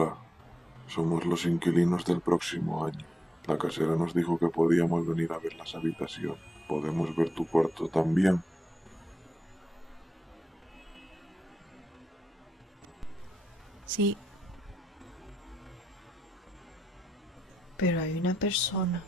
Hola, somos los inquilinos del próximo año. La casera nos dijo que podíamos venir a ver las habitaciones. ¿Podemos ver tu cuarto también? Sí, pero hay una persona